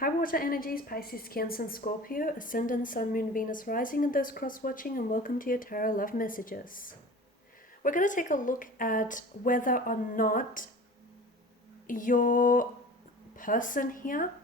High water energies, Pisces, Cancer, and Scorpio, Ascendant, Sun, Moon, Venus, Rising, and those cross-watching, and welcome to your Tarot Love Messages. We're going to take a look at whether or not your person here,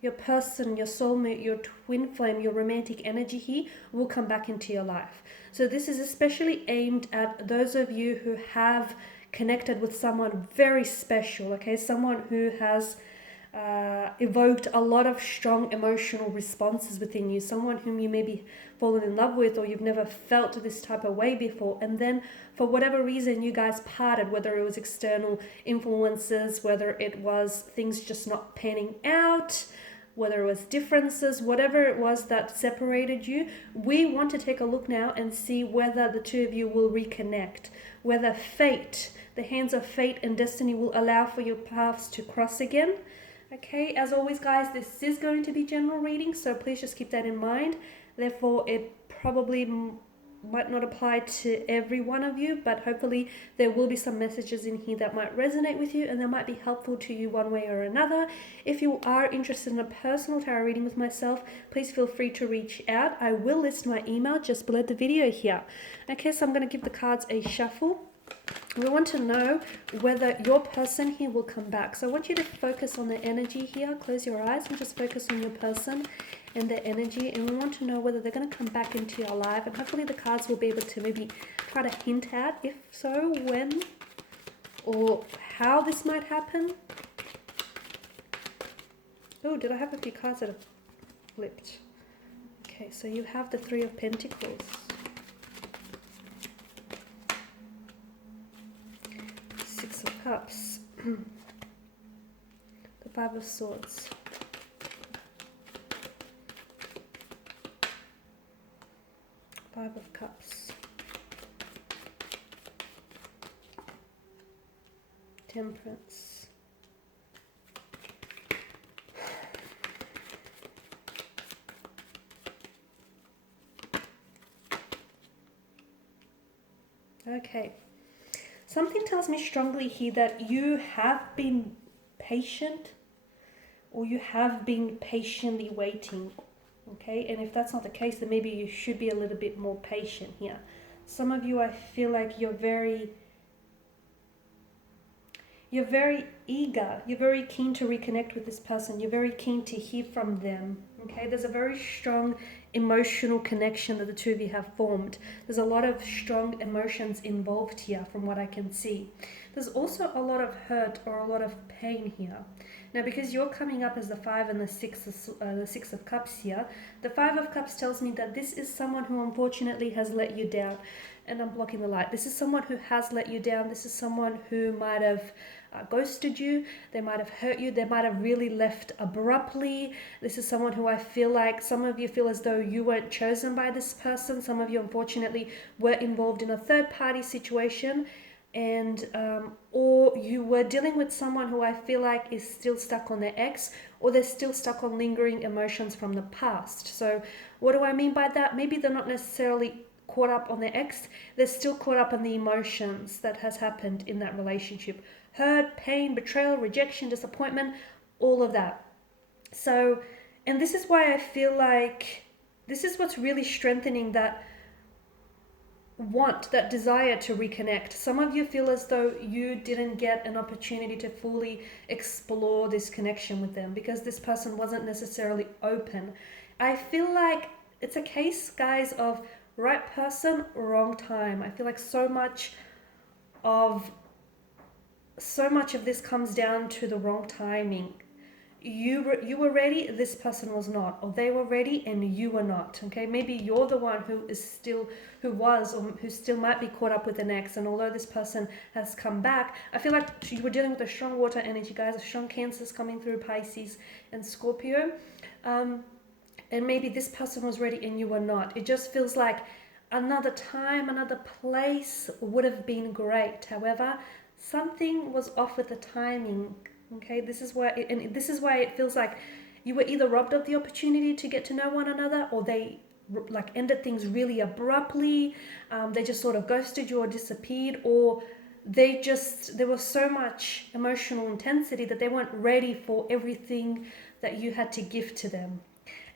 your person, your soulmate, your twin flame, your romantic energy here will come back into your life. So this is especially aimed at those of you who have connected with someone very special, okay? Someone who has evoked a lot of strong emotional responses within you, someone whom you maybe fallen in love with or you've never felt this type of way before, and then for whatever reason you guys parted, whether it was external influences, whether it was things just not panning out, whether it was differences, whatever it was that separated you. We want to take a look now and see whether the two of you will reconnect, whether fate, the hands of fate and destiny, will allow for your paths to cross again. Okay, as always guys, this is going to be general reading, so please just keep that in mind. Therefore, it probably might not apply to every one of you, but hopefully there will be some messages in here that might resonate with you and that might be helpful to you one way or another. If you are interested in a personal tarot reading with myself, please feel free to reach out. I will list my email just below the video here. Okay, so I'm going to give the cards a shuffle. We want to know whether your person here will come back. So I want you to focus on the energy here. Close your eyes and just focus on your person and their energy. And we want to know whether they're going to come back into your life. And hopefully the cards will be able to maybe try to hint at, if so, when or how this might happen. Oh, did I have a few cards that have flipped? Okay, so you have the Three of Pentacles. Six of Cups, the Five of Swords, Five of Cups, Temperance, okay. Something tells me strongly here that you have been patient, or you have been patiently waiting, okay? And if that's not the case, then maybe you should be a little bit more patient here. Some of you, I feel like you're very eager, you're very keen to reconnect with this person, you're very keen to hear from them, okay? There's a very strong emotional connection that the two of you have formed. There's a lot of strong emotions involved here from what I can see. There's also a lot of hurt or a lot of pain here. Now, because you're coming up as the Five and the Six of Cups here, the Five of Cups tells me that this is someone who unfortunately has let you down. And I'm blocking the light. This is someone who has let you down. This is someone who might have ghosted you. They might have hurt you. They might have really left abruptly. This is someone who I feel like some of you feel as though you weren't chosen by this person. Some of you unfortunately were involved in a third party situation, and or you were dealing with someone who I feel like is still stuck on their ex, or they're still stuck on lingering emotions from the past. So what do I mean by that? Maybe they're not necessarily caught up on their ex, they're still caught up on the emotions that has happened in that relationship. Hurt, pain, betrayal, rejection, disappointment, all of that. So, and this is why I feel like this is what's really strengthening that want, that desire to reconnect. Some of you feel as though you didn't get an opportunity to fully explore this connection with them because this person wasn't necessarily open. I feel like it's a case, guys, of right person, wrong time. I feel like so much of this comes down to the wrong timing. You were ready, this person was not, or they were ready and you were not. Okay, maybe you're the one who still might be caught up with an ex, and although this person has come back, I feel like you were dealing with a strong water energy, guys, a strong Cancers coming through, Pisces and Scorpio. And maybe this person was ready and you were not. It just feels like another time, another place would have been great. However, something was off with the timing. Okay, this is why it feels like you were either robbed of the opportunity to get to know one another, or they like ended things really abruptly. They just sort of ghosted you or disappeared, or there was so much emotional intensity that they weren't ready for everything that you had to give to them.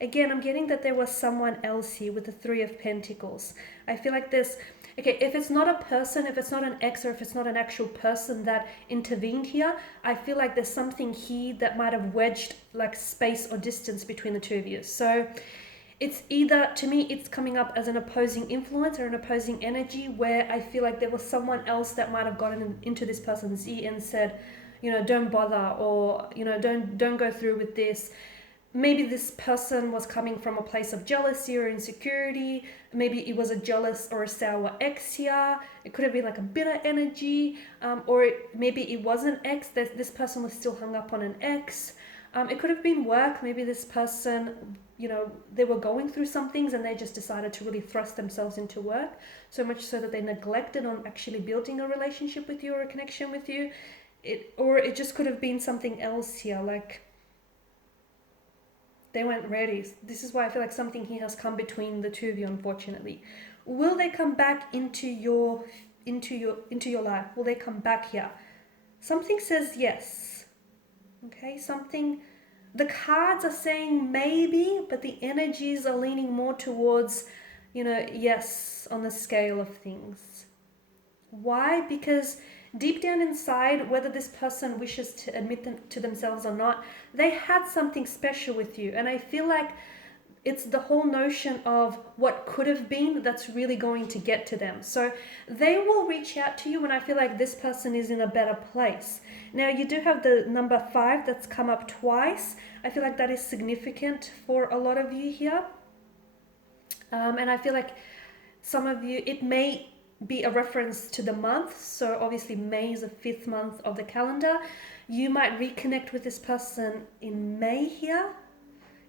Again, I'm getting that there was someone else here with the Three of Pentacles. I feel like there's, okay, if it's not a person, if it's not an ex, or if it's not an actual person that intervened here, I feel like there's something here that might have wedged like space or distance between the two of you. So it's either, to me, it's coming up as an opposing influence or an opposing energy where I feel like there was someone else that might have gotten into this person's ear and said, you know, don't bother, or, you know, don't go through with this. Maybe this person was coming from a place of jealousy or insecurity. Maybe it was a jealous or a sour ex here. It could have been like a bitter energy, or maybe it was an ex. This person was still hung up on an ex. It could have been work. Maybe this person, you know, they were going through some things and they just decided to really thrust themselves into work, so much so that they neglected on actually building a relationship with you or a connection with you. Or it just could have been something else here, like they weren't ready. This is why I feel like something here has come between the two of you, unfortunately. Will they come back into your life? Will they come back here? Something says yes. Okay, something, the cards are saying maybe, but the energies are leaning more towards, you know, yes, on the scale of things. Why? Because deep down inside, whether this person wishes to admit them to themselves or not, they had something special with you. And I feel like it's the whole notion of what could have been that's really going to get to them. So they will reach out to you when I feel like this person is in a better place. Now, you do have the number 5 that's come up twice. I feel like that is significant for a lot of you here. And I feel like some of you, it may be a reference to the month. So obviously May is the 5th month of the calendar. You might reconnect with this person in May here,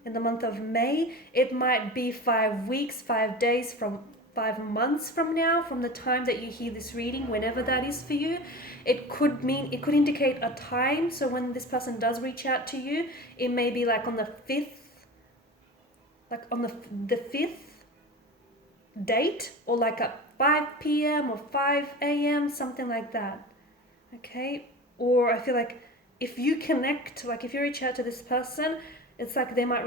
in the month of May. It might be 5 weeks, 5 days, from 5 months from now, from the time that you hear this reading, whenever that is for you. It could indicate a time. So when this person does reach out to you, it may be like on the 5th, like on the 5th date, or like at 5 p.m. or 5 a.m., something like that. Okay? Or I feel like if you connect, like if you reach out to this person, it's like they might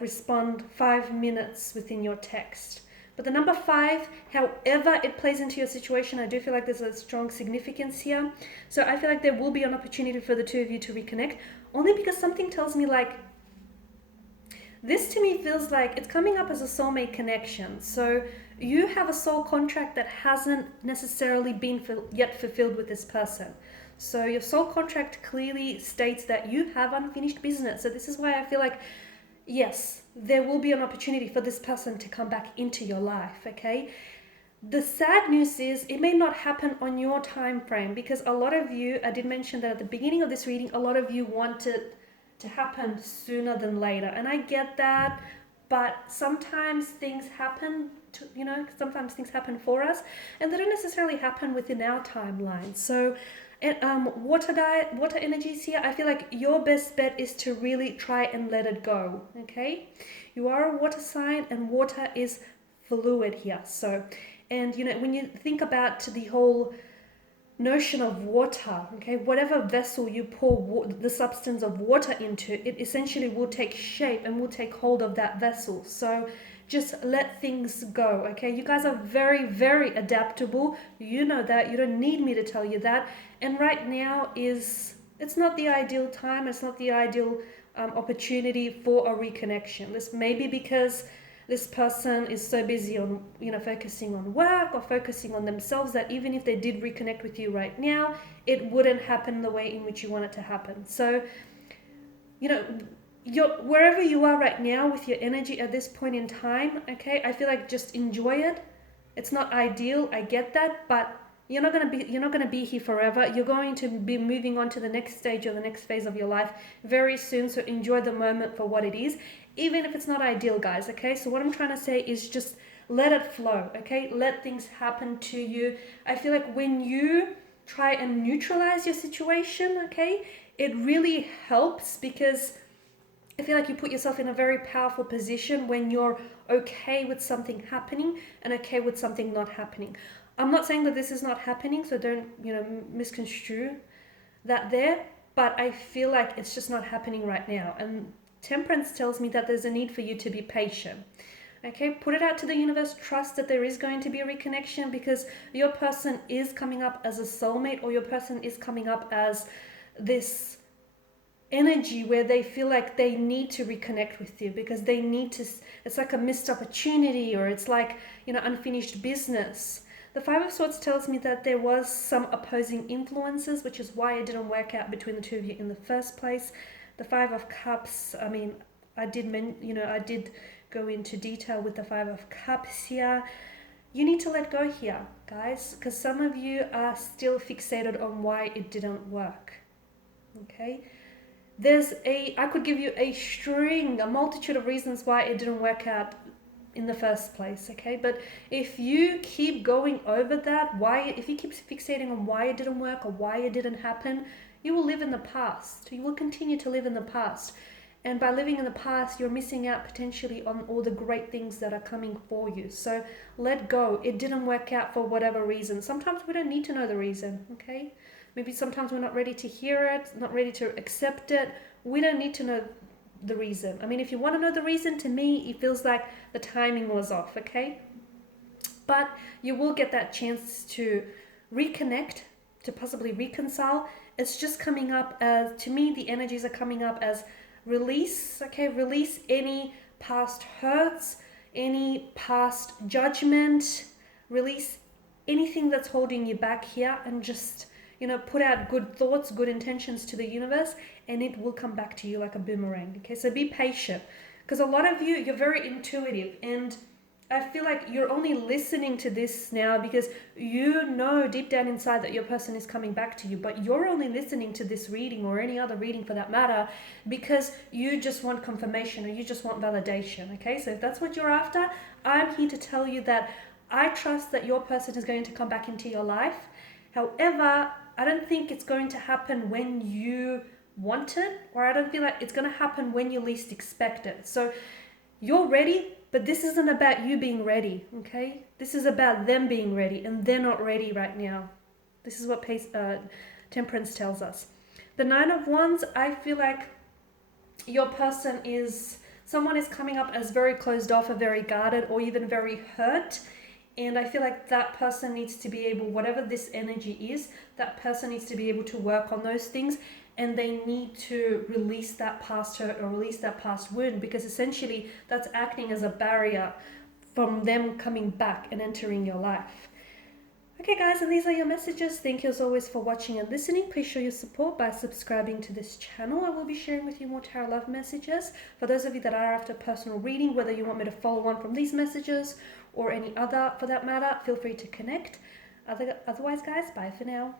respond 5 minutes within your text. But the number 5, however it plays into your situation, I do feel like there's a strong significance here. So I feel like there will be an opportunity for the two of you to reconnect, only because something tells me like, this to me feels like it's coming up as a soulmate connection. So you have a soul contract that hasn't necessarily been yet fulfilled with this person. So your soul contract clearly states that you have unfinished business. So this is why I feel like, yes, there will be an opportunity for this person to come back into your life, okay? The sad news is it may not happen on your time frame, because a lot of you, I did mention that at the beginning of this reading, a lot of you wanted to happen sooner than later, and I get that, but sometimes things happen sometimes things happen for us, and they don't necessarily happen within our timeline. So water energies here, I feel like your best bet is to really try and let it go. Okay, you are a water sign, and water is fluid here. So, and when you think about the whole notion of water, okay, whatever vessel you pour the substance of water into, it essentially will take shape and will take hold of that vessel. So just let things go, okay? You guys are very, very adaptable. You know that. You don't need me to tell you that. And right now it's not the ideal time. It's not the ideal opportunity for a reconnection. This may be because this person is so busy on, focusing on work or focusing on themselves, that even if they did reconnect with you right now, it wouldn't happen the way in which you want it to happen. So, wherever you are right now with your energy at this point in time, okay, I feel like just enjoy it. It's not ideal, I get that, but you're not gonna be here forever. You're going to be moving on to the next stage or the next phase of your life very soon. So enjoy the moment for what it is, even if it's not ideal, guys. Okay, so what I'm trying to say is just let it flow. Okay, let things happen to you. I feel like when you try and neutralize your situation, okay, it really helps, because I feel like you put yourself in a very powerful position when you're okay with something happening and okay with something not happening. I'm not saying that this is not happening, so don't, misconstrue that there, but I feel like it's just not happening right now. And Temperance tells me that there's a need for you to be patient. Okay, put it out to the universe. Trust that there is going to be a reconnection, because your person is coming up as a soulmate, or your person is coming up as this energy where they feel like they need to reconnect with you, because they need to, it's like a missed opportunity, or it's like, you know, unfinished business. The Five of Swords tells me that there was some opposing influences, which is why it didn't work out between the two of you in the first place. The Five of Cups, I mean, I did go into detail with the Five of Cups here. You need to let go here, guys, because some of you are still fixated on why it didn't work. Okay, I could give you a multitude of reasons why it didn't work out in the first place. Okay, but if you keep going over that, if you keep fixating on why it didn't work or why it didn't happen, you will live in the past. You will continue to live in the past. And by living in the past, you're missing out potentially on all the great things that are coming for you. So let go. It didn't work out for whatever reason. Sometimes we don't need to know the reason, okay? Maybe sometimes we're not ready to hear it, not ready to accept it. We don't need to know the reason. I mean, if you want to know the reason, to me, it feels like the timing was off, okay? But you will get that chance to reconnect, to possibly reconcile. It's just coming up as, to me, the energies are coming up as release, okay? Release any past hurts, any past judgment, release anything that's holding you back here, and just, you know, put out good thoughts, good intentions to the universe, and it will come back to you like a boomerang, okay? So be patient, because a lot of you, you're very intuitive, and I feel like you're only listening to this now because you know deep down inside that your person is coming back to you, but you're only listening to this reading, or any other reading for that matter, because you just want confirmation, or you just want validation, okay? So if that's what you're after, I'm here to tell you that I trust that your person is going to come back into your life. However, I don't think it's going to happen when you want it, or I don't feel like it's going to happen when you least expect it. So you're ready, but this isn't about you being ready, okay? This is about them being ready, and they're not ready right now. This is what Temperance tells us. The Nine of Wands, I feel like your person someone is coming up as very closed off, or very guarded, or even very hurt. And I feel like that person needs to be able, whatever this energy is, that person needs to be able to work on those things, and they need to release that past hurt or release that past wound, because essentially that's acting as a barrier from them coming back and entering your life. Okay guys, and these are your messages. Thank you as always for watching and listening. Please show your support by subscribing to this channel. I will be sharing with you more tarot love messages. For those of you that are after personal reading, whether you want me to follow on from these messages or any other for that matter, feel free to connect. Otherwise guys, bye for now.